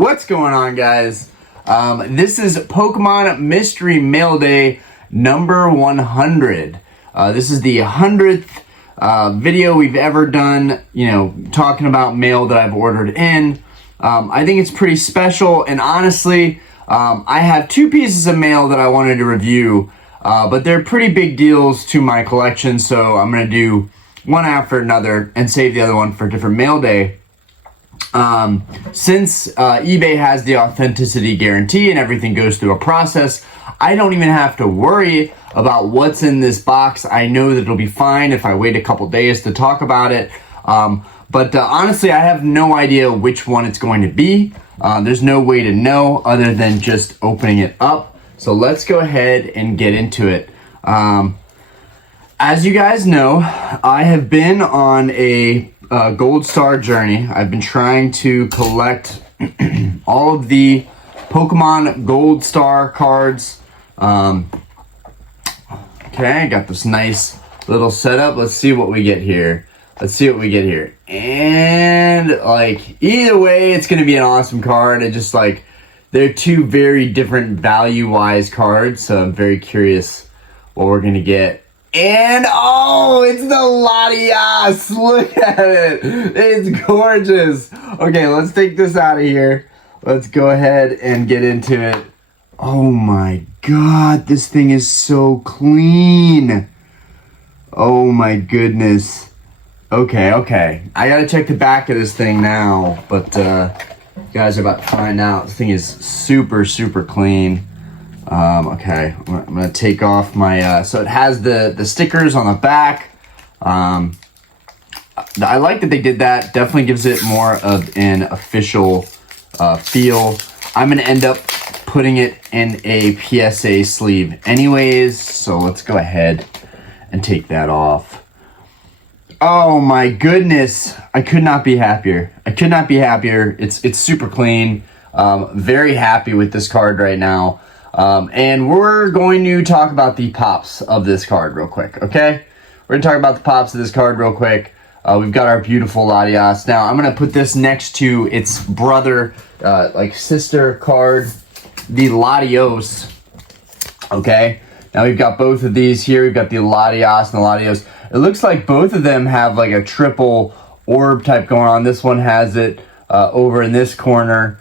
What's going on, guys? This is Pokemon Mystery Mail Day number 100. This is the 100th video we've ever done, talking about mail that I've ordered in. I think it's pretty special, and honestly, I have two pieces of mail that I wanted to review, but they're pretty big deals to my collection, so I'm going to do one after another and save the other one for a different mail day. Since eBay has the authenticity guarantee and everything goes through a process, I don't even have to worry about what's in this box. I know that it'll be fine if I wait a couple days to talk about it. But honestly, I have no idea which one it's going to be. There's no way to know other than just opening it up. So let's go ahead and get into it. As you guys know, I have been on a gold star journey. I've been trying to collect all of the Pokemon gold star cards. Okay, I got this nice little setup. Let's see what we get here. And either way, it's gonna be an awesome card. It just they're two very different value-wise cards, so I'm very curious what we're gonna get. And oh, it's the Latias! Look at it! It's gorgeous! Okay, let's take this out of here. Let's go ahead and get into it. Oh my god, this thing is so clean! Oh my goodness. Okay. I gotta check the back of this thing now, but you guys are about to find out. This thing is super, super clean. Okay, I'm gonna take off my, so it has the stickers on the back. I like that they did that. Definitely gives it more of an official feel. I'm gonna end up putting it in a PSA sleeve anyways, so let's go ahead and take that off. Oh my goodness, I could not be happier. It's super clean. Very happy with this card right now. And we're going to talk about the pops of this card real quick, okay? We're going to talk about the pops of this card real quick. We've got our beautiful Latias. Now, I'm going to put this next to its brother, sister card, the Latios, okay? Now, we've got both of these here. We've got the Latias and the Latios. It looks like both of them have a triple orb type going on. This one has it over in this corner.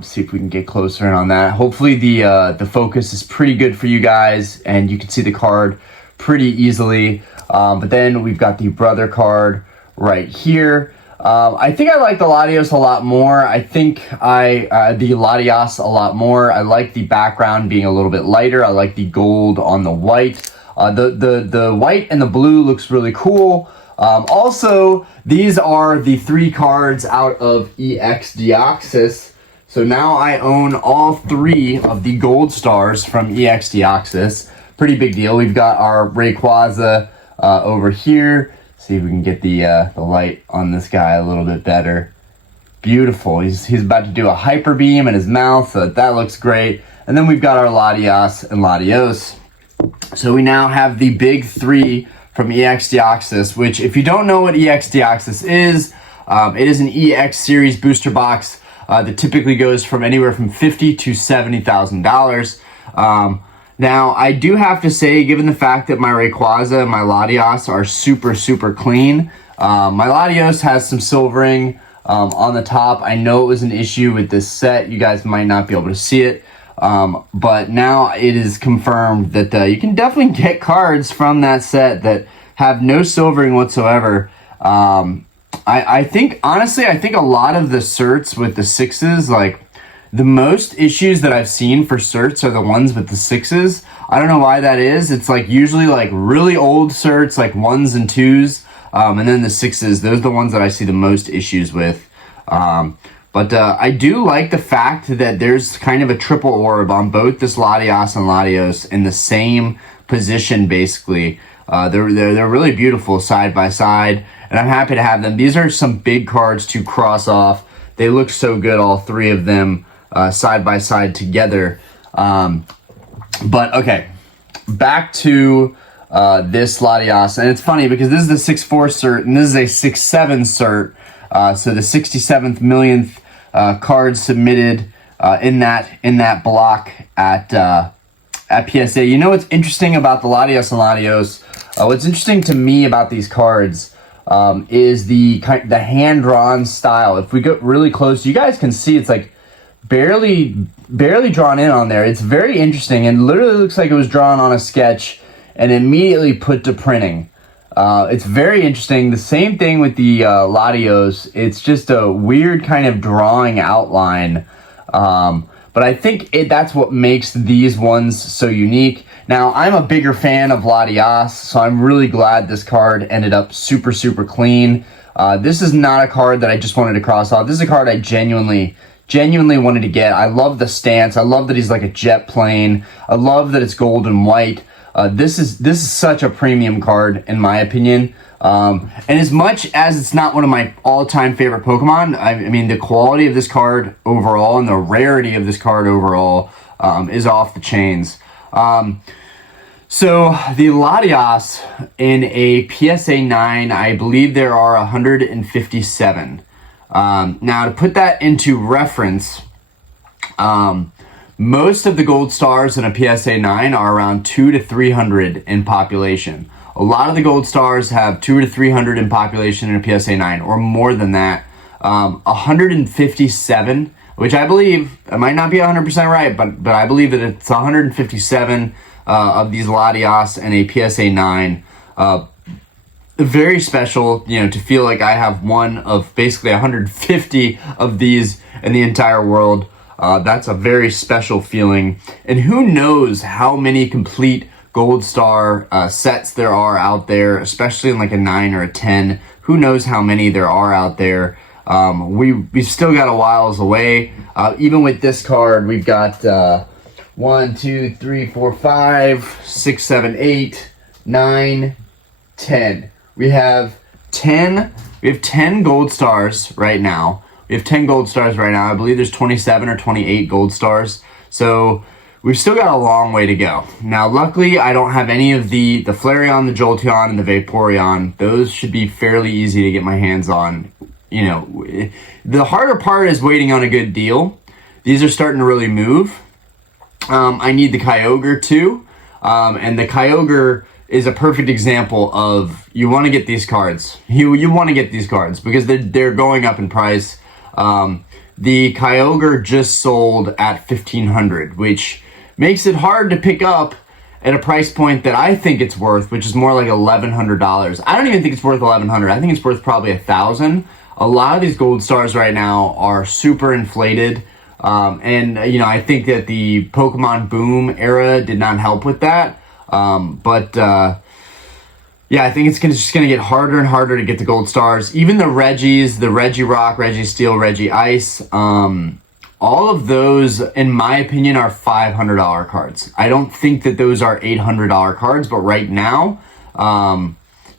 See if we can get closer in on that. Hopefully the focus is pretty good for you guys and you can see the card pretty easily. But then we've got the brother card right here. I think I like the Latios a lot more. I think the Latias a lot more. I like the background being a little bit lighter. I like the gold on the white. The white and the blue looks really cool. Also, these are the 3 cards out of EX Deoxys. So now I own all 3 of the gold stars from EX Deoxys. Pretty big deal. We've got our Rayquaza over here. See if we can get the light on this guy a little bit better. Beautiful. He's about to do a hyper beam in his mouth, so that looks great. And then we've got our Latias and Latios. So we now have the big 3 from EX Deoxys, which if you don't know what EX Deoxys is, it is an EX series booster box that typically goes from anywhere from $50,000 to $70,000. Now, I do have to say, given the fact that my Rayquaza and my Latias are super, super clean, my Latios has some silvering on the top. I know it was an issue with this set. You guys might not be able to see it. But now it is confirmed that you can definitely get cards from that set that have no silvering whatsoever. I think, honestly, a lot of the certs with the 6s, the most issues that I've seen for certs are the ones with the 6s. I don't know why that is. It's usually really old certs, 1s and 2s, and then the 6s. Those are the ones that I see the most issues with. But I do like the fact that there's kind of a triple orb on both this Latias and Latios in the same position, basically. They're really beautiful side by side, and I'm happy to have them. These are some big cards to cross off. They look so good, all 3 of them side by side together. But okay, back to this Latias, and it's funny because this is the 6'4" cert and this is a 6'7" cert. So the 67th millionth cards submitted in that block at PSA. You know what's interesting about the Latios and Latios? What's interesting to me about these cards is the hand-drawn style. If we go really close, you guys can see it's like barely drawn in on there. It's very interesting and literally looks like it was drawn on a sketch and immediately put to printing. It's very interesting. The same thing with the Latios. It's just a weird kind of drawing outline. But I think that's what makes these ones so unique. Now, I'm a bigger fan of Latias, so I'm really glad this card ended up super, super clean. This is not a card that I just wanted to cross off. This is a card I genuinely wanted to get. I love the stance. I love that he's like a jet plane. I love that it's gold and white. This is such a premium card, in my opinion. And as much as it's not one of my all-time favorite Pokemon, I mean, the quality of this card overall and the rarity of this card overall is off the chains. So the Latias in a PSA 9, I believe there are 157. Now, to put that into reference, most of the gold stars in a PSA 9 are around 200 to 300 in population. A lot of the gold stars have 200 to 300 in population in a PSA 9, or more than that. 157, which I believe, I might not be 100% right, but I believe that it's 157 of these Latias in a PSA 9. Very special, you know, to feel like I have one of basically 150 of these in the entire world. That's a very special feeling. And who knows how many complete gold star sets there are out there, especially in like a 9 or a 10. Who knows how many there are out there. We've still got a whiles away. Even with this card, we've got 1, 2, 3, 4, 5, 6, 7, 8, 9, 10. We have 10 gold stars right now. We have 10 gold stars right now. I believe there's 27 or 28 gold stars. So we've still got a long way to go. Now, luckily, I don't have any of the Flareon, the Jolteon, and the Vaporeon. Those should be fairly easy to get my hands on. You know, the harder part is waiting on a good deal. These are starting to really move. I need the Kyogre too. And the Kyogre is a perfect example of you want to get these cards. You want to get these cards because they're going up in price. The Kyogre just sold at $1,500, which makes it hard to pick up at a price point that I think it's worth, which is more like $1,100. I don't even think it's worth $1,100. I think it's worth probably $1,000. A lot of these gold stars right now are super inflated. And you know, I think that the Pokemon boom era did not help with that. Yeah, I think it's just going to get harder and harder to get the gold stars. Even the Reggies, the Regirock, Registeel, Regice, all of those, in my opinion, are $500 cards. I don't think that those are $800 cards, but right now,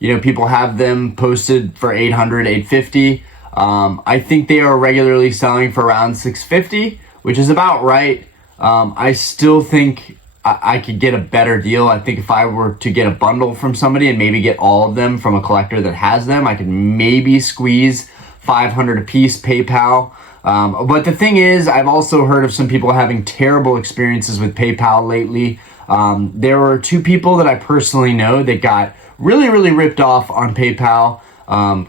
you know, people have them posted for $800, $850. I think they are regularly selling for around $650, which is about right. I still think I could get a better deal. I think if I were to get a bundle from somebody and maybe get all of them from a collector that has them, I could maybe squeeze $500 a piece PayPal. But the thing is, I've also heard of some people having terrible experiences with PayPal lately. There were 2 people that I personally know that got really, really ripped off on PayPal.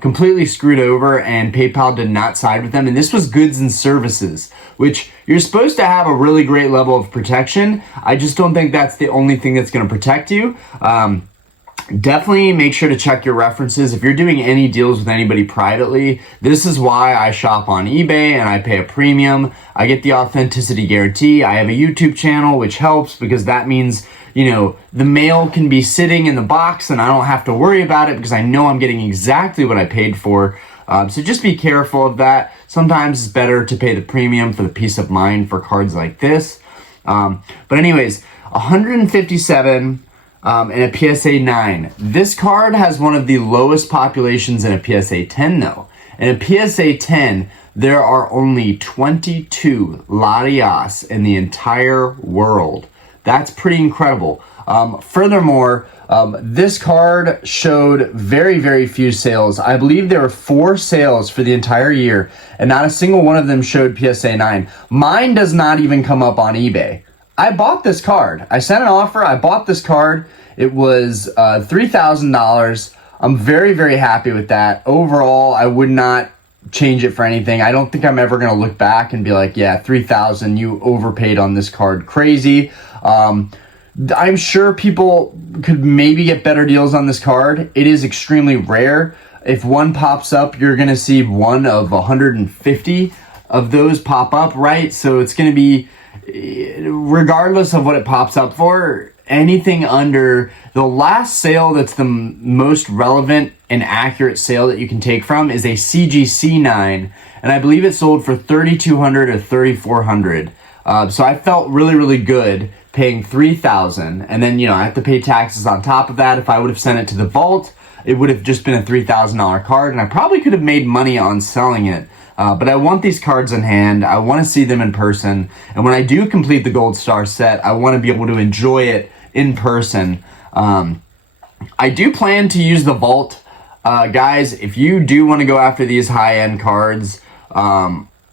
Completely screwed over, and PayPal did not side with them. And this was goods and services, which you're supposed to have a really great level of protection. I just don't think that's the only thing that's going to protect you. Definitely make sure to check your references. If you're doing any deals with anybody privately, this is why I shop on eBay and I pay a premium. I get the authenticity guarantee. I have a YouTube channel, which helps because that means, you know, the mail can be sitting in the box and I don't have to worry about it because I know I'm getting exactly what I paid for. So just be careful of that. Sometimes it's better to pay the premium for the peace of mind for cards like this. But anyways, 157 in a PSA 9. This card has one of the lowest populations in a PSA 10 though. In a PSA 10, there are only 22 Latias in the entire world. That's pretty incredible. Furthermore, this card showed very, very few sales. I believe there were 4 sales for the entire year, and not a single one of them showed PSA 9. Mine does not even come up on eBay. I bought this card. I sent an offer. I bought this card. It was $3,000. I'm very, very happy with that. Overall, I would not change it for anything. I don't think I'm ever going to look back and be like, yeah, $3,000, you overpaid on this card. Crazy. I'm sure people could maybe get better deals on this card. It is extremely rare. If one pops up, you're going to see one of 150 of those pop up, right? So it's going to be, regardless of what it pops up for, anything under the last sale that's the most relevant and accurate sale that you can take from is a CGC 9, and I believe it sold for $3,200 or $3,400. So I felt really, really good paying $3,000, and then I have to pay taxes on top of that. If I would have sent it to the vault, it would have just been a $3,000 card, and I probably could have made money on selling it. But I want these cards in hand. I want to see them in person, and when I do complete the Gold Star set, I want to be able to enjoy it in person. I do plan to use the vault. Guys, if you do want to go after these high-end cards,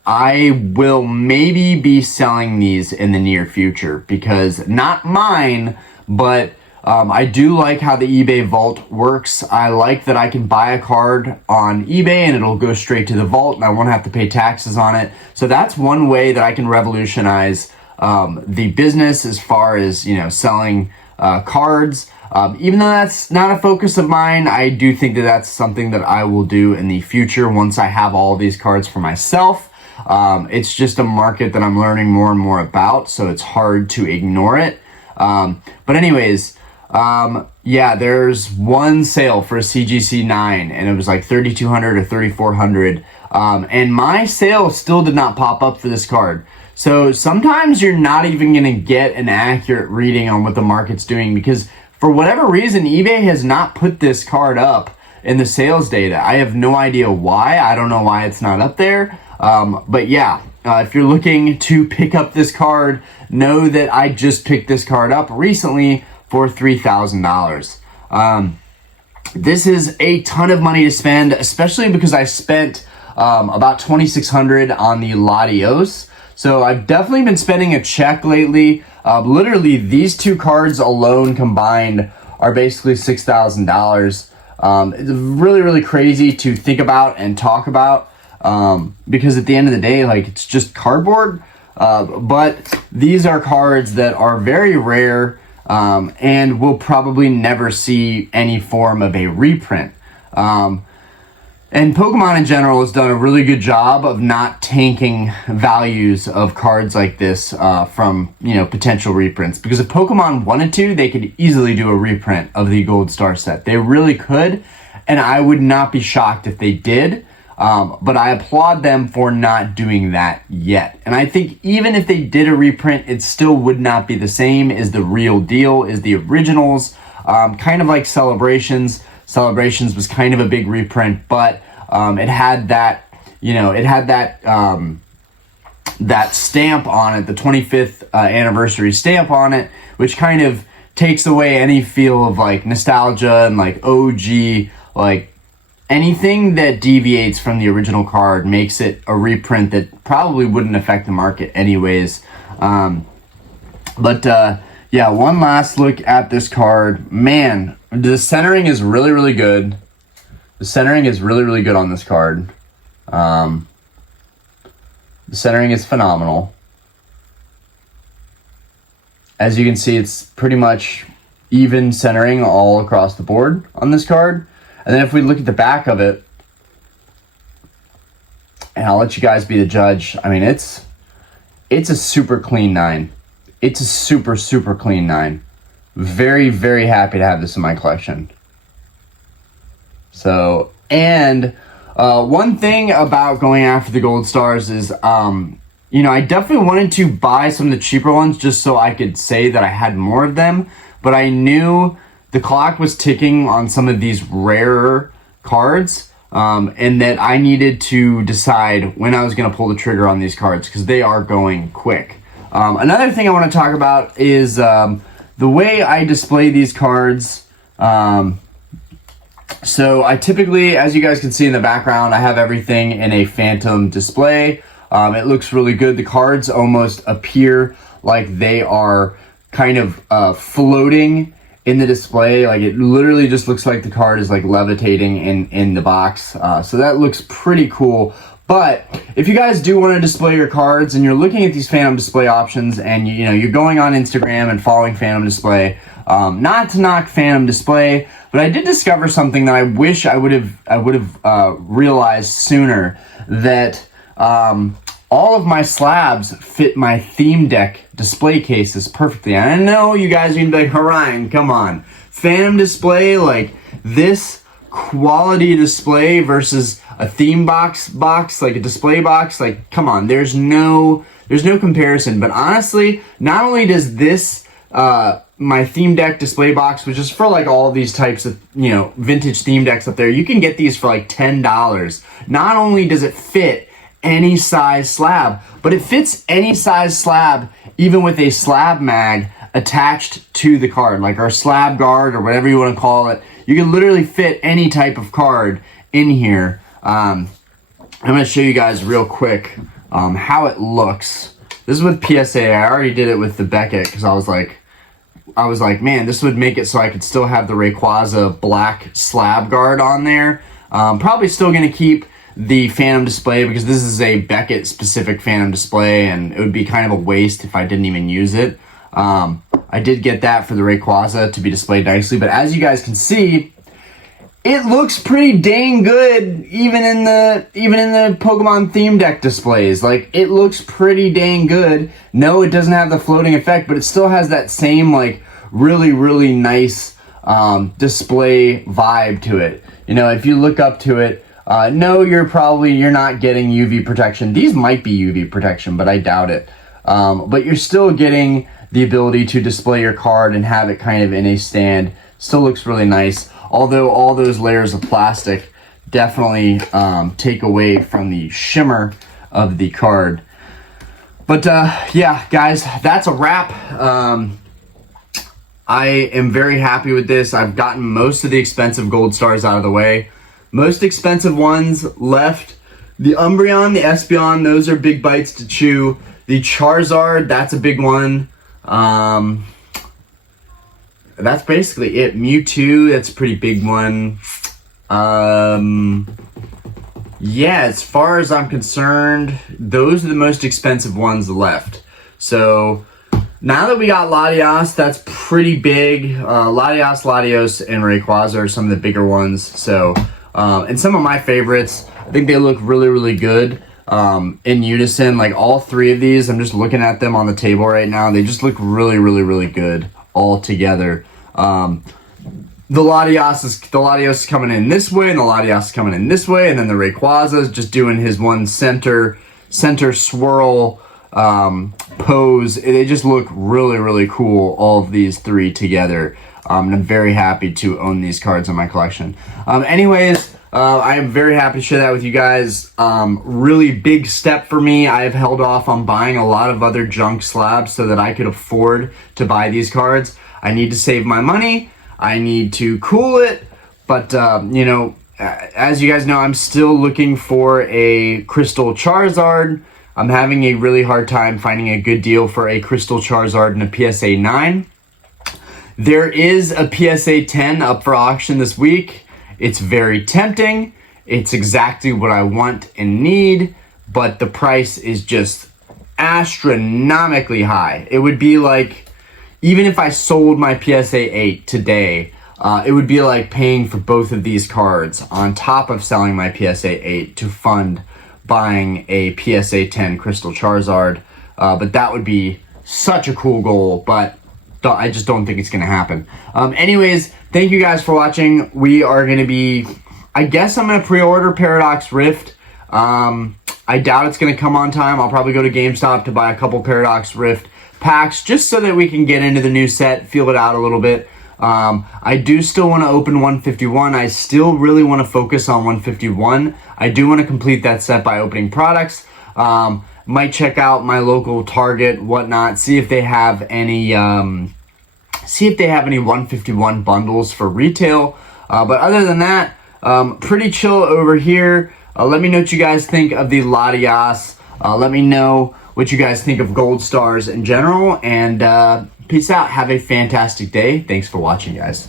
I will maybe be selling these in the near future, because not mine, but I do like how the eBay vault works. I like that I can buy a card on eBay and it'll go straight to the vault and I won't have to pay taxes on it. So that's one way that I can revolutionize the business as far as, selling cards. Even though that's not a focus of mine, I do think that that's something that I will do in the future once I have all these cards for myself. It's just a market that I'm learning more and more about, so it's hard to ignore it. But anyways, yeah, there's one sale for a CGC 9, and it was like $3,200 or $3,400. And my sale still did not pop up for this card. So sometimes you're not even going to get an accurate reading on what the market's doing, because for whatever reason, eBay has not put this card up in the sales data. I have no idea why. I don't know why it's not up there. But yeah, if you're looking to pick up this card, know that I just picked this card up recently for $3,000. This is a ton of money to spend, especially because I spent about $2,600 on the Latios. So I've definitely been spending a check lately. Literally, these 2 cards alone combined are basically $6,000. It's really, really crazy to think about and talk about, because at the end of the day, like, it's just cardboard. But these are cards that are very rare, and will probably never see any form of a reprint. And Pokemon in general has done a really good job of not tanking values of cards like this from, potential reprints. Because if Pokemon wanted to, they could easily do a reprint of the Gold Star set. They really could, and I would not be shocked if they did. But I applaud them for not doing that yet. And I think even if they did a reprint, it still would not be the same as the real deal, as the originals. Kind of like Celebrations. Celebrations was kind of a big reprint, but it had that, that stamp on it, the 25th anniversary stamp on it, which kind of takes away any feel of like nostalgia and like OG, like anything that deviates from the original card makes it a reprint that probably wouldn't affect the market anyways. Yeah, one last look at this card. Man, the centering is really, really good. The centering is really, really good on this card. The centering is phenomenal. As you can see, it's pretty much even centering all across the board on this card. And then if we look at the back of it, and I'll let you guys be the judge. I mean, it's a super clean 9. It's a super, super clean 9. Very, very happy to have this in my collection. So, and one thing about going after the Gold Stars is, I definitely wanted to buy some of the cheaper ones just so I could say that I had more of them. But I knew the clock was ticking on some of these rarer cards, and that I needed to decide when I was going to pull the trigger on these cards because they are going quick. Another thing I want to talk about is the way I display these cards, so I typically, as you guys can see in the background, I have everything in a phantom display. It looks really good. The cards almost appear like they are kind of floating in the display. Like it literally just looks like the card is like levitating in the box. So that looks pretty cool. But if you guys do want to display your cards and you're looking at these Phantom Display options and you're going on Instagram and following Phantom Display, not to knock Phantom Display, but I did discover something that I wish I would have realized sooner, that all of my slabs fit my theme deck display cases perfectly. And I know you guys are gonna be like, Ryan, come on, Phantom Display, like this quality display versus a theme box, like a display box, like come on, there's no comparison. But honestly, not only does this my theme deck display box, which is for like all these types of vintage theme decks up there, you can get these for like $10. Not only does it fit any size slab, but it fits any size slab even with a slab mag attached to the card, like our slab guard or whatever you want to call it. You can literally fit any type of card in here. I'm going to show you guys real quick how it looks. This is with PSA. I already did it with the Beckett because I was like, man, this would make it so I could still have the Rayquaza black slab guard on there. Probably still going to keep the Phantom Display because this is a Beckett specific Phantom Display and it would be kind of a waste if I didn't even use it. I did get that for the Rayquaza to be displayed nicely, but as you guys can see, it looks pretty dang good even in the Pokemon theme deck displays. Like, it looks pretty dang good. No, it doesn't have the floating effect, but it still has that same like really, really nice display vibe to it. If you look up to it, no, you're not getting UV protection. These might be UV protection, but I doubt it. But you're still getting the ability to display your card and have it kind of in a stand. Still looks really nice, although all those layers of plastic definitely take away from the shimmer of the card. But yeah, guys, that's a wrap. I am very happy with this. I've gotten most of the expensive gold stars out of the way. Most expensive ones left. The Umbreon, the Espeon, those are big bites to chew. The Charizard, that's a big one. That's basically it. Mewtwo, that's a pretty big one. Yeah, as far as I'm concerned, those are the most expensive ones left. So now that we got Latios, that's pretty big. Latios, and Rayquaza are some of the bigger ones. So, and some of my favorites, I think they look really, really good. In unison, like all three of these, I'm just looking at them on the table right now. They just look really, really, really good all together. The Latios is coming in this way, and the Latios is coming in this way, and then the Rayquaza is just doing his one center swirl pose. They just look really, really cool, all of these three together. And I'm very happy to own these cards in my collection. Anyways, I am very happy to share that with you guys. Really big step for me. I have held off on buying a lot of other junk slabs so that I could afford to buy these cards. I need to save my money. I need to cool it. But, as you guys know, I'm still looking for a Crystal Charizard. I'm having a really hard time finding a good deal for a Crystal Charizard and a PSA 9. There is a PSA 10 up for auction this week. It's very tempting. It's exactly what I want and need, but the price is just astronomically high. It would be like, even if I sold my PSA 8 today, it would be like paying for both of these cards on top of selling my PSA 8 to fund buying a PSA 10 Crystal Charizard. But that would be such a cool goal, but I just don't think it's going to happen. Anyways, thank you guys for watching. We are going to be, I guess I'm going to pre-order Paradox Rift. I doubt it's going to come on time. I'll probably go to GameStop to buy a couple Paradox Rift packs just so that we can get into the new set, feel it out a little bit. I do still want to open 151. I still really want to focus on 151. I do want to complete that set by opening products. Might check out my local Target, whatnot, see if they have any see if they have any 151 bundles for retail. But other than that, pretty chill over here. Let me know what you guys think of the Latias. Let me know what you guys think of Gold Stars in general. And peace out. Have a fantastic day. Thanks for watching, guys.